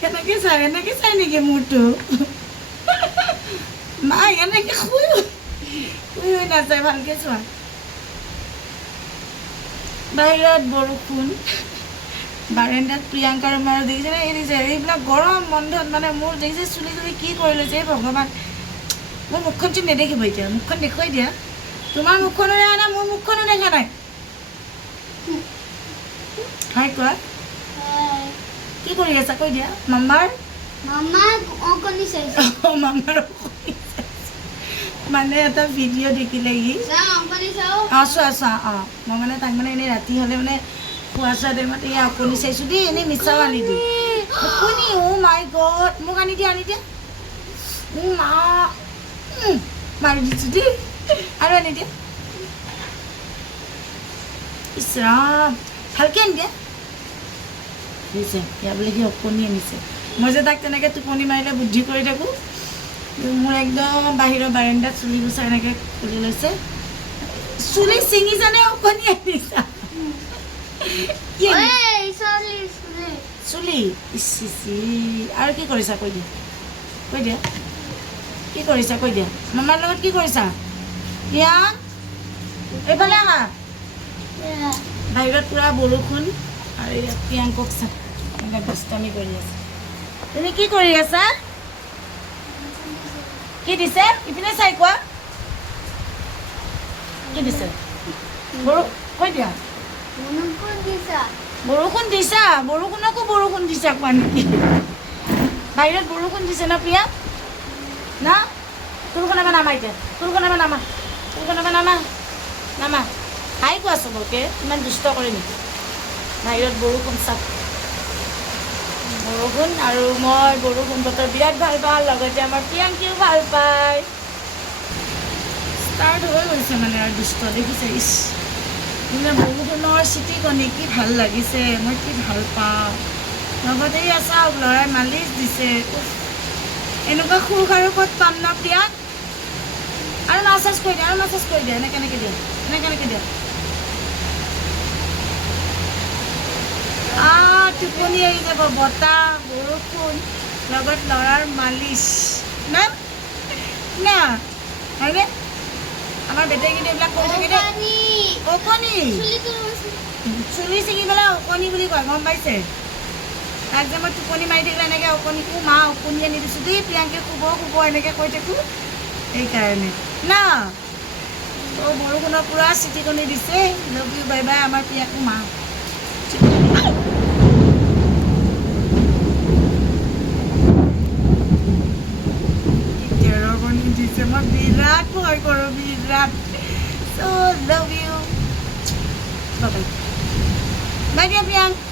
কেনেকৈ চাই নেকি মোৰটো নাই এনেকৈ শুই নাচায় ভালকৈ চোৱা বাহিৰত বৰষুণ বাৰেণ্ডাত প্ৰিয়ংকা আৰু মই দেখিছেনে এৰিছে এইবিলাক গৰম বন্ধত মানে মোৰ দেখিছে চুলি কি কৰি লৈছে ভগৱান মোৰ মুখখনচোন নেদেখিব এতিয়া মুখখন দেখুৱাই দিয়া তোমাৰ মুখখনো দেখা নাই মোৰ মুখখনো দেখা নাই হাই কোৱা কি কৰি আছা কৈ দিয়া মামাৰ মামাৰ মানে এটা ভিডিঅ' দেখিলে ই চোৱা মই মানে তাক মানে এনেই ৰাতি হ'লে মানে খোৱা চোৱা টাইমত এই অকণি চাইছোঁ দেই এনেই মিছাও আনি দিওঁ অকণি অ' মাই গড মোক আনি দিয়া মা মাৰি দিছোঁ দেই আৰু আনি দিয়া ইছ ৰাম ভালকৈ আনি দিয়া দিছে ইয়াৰ বোলে কি অকণি আনিছে মই যে তাক তেনেকৈ টোপনি মাৰিলে বুদ্ধি কৰি থাকোঁ মোৰ একদম বাহিৰৰ বাৰেণ্ডাত চুলি গুচাই এনেকৈ খুলি লৈছে চুলি ছিঙিছানে অকণি আনিছা চুলি ইচ আৰু কি কৰিছা কৈ দিয়া কি কৰিছা কৈ দিয়া মামাৰ লগত কি কৰিছা ইয়া এইফালে আহা বাহিৰত পূৰা বৰষুণ আৰু ইয়াত প্ৰিয়ংকক চা এনেকৈ বস্তামি কৰি আছে তুমি কি কৰি আছা কি দিছে ইপিনে চাই কোৱা কি দিছে কৈ দিয়া বৰষুণ দিছা বৰষুণকো বৰষুণ দিছা কোৱা নেকি বাহিৰত বৰষুণ দিছে ন প্ৰিয়া না তোৰখন এবাৰ নামা এতিয়া তোৰখন এবাৰ নামা হাই কোৱা চবকে ইমান দুষ্ট কৰে নেকি বাহিৰত বৰষুণ চাওক বৰষুণ আৰু মই বৰষুণ বতৰ বিৰাট ভাল পাওঁ লগতে আমাৰ প্ৰিয়ংকীও ভাল পায় ষ্টাৰ্ট হৈ গৈছে মানে আৰু দুষ্ট দেখিছে ইচ মানে বৰষুণৰ চিটিকণি কি ভাল লাগিছে মই কি ভাল পাওঁ লগতে চাওক ল'ৰাই মালিচ দিছে এনেকুৱা সুৰ খাৰু ক'ত পাম ন প্ৰিয়াক আৰু মাছাজ কৰি দিয়া এনেকৈ দিয়া টোপনি আহি যাব বতাহ বৰষুণ লগত ল'ৰাৰ মালিচ না হয়নে আমাৰ বেটাই কিন্তু এইবিলাক কৰি থাকে দেই অকণি চুলি ছিঙি পেলাই অকণি বুলি কয় গম পাইছে তাক যে মই টোপনি মাৰি থাকিলে এনেকৈ অকণি মা অকণি আনি দিছোঁ দেই প্ৰিয়ংকে শুব এনেকৈ কৈ থাকোঁ সেইকাৰণে না বৰষুণৰ পূৰা চিটিকণি দিছে লভ ইউ বাই বাই আমাৰ প্ৰিয়াকো মা দিছে মই বিৰাট ভয় কৰোঁ বিৰাট চ' লভ ইউ বাই বাই দিয়া প্ৰিয়াংক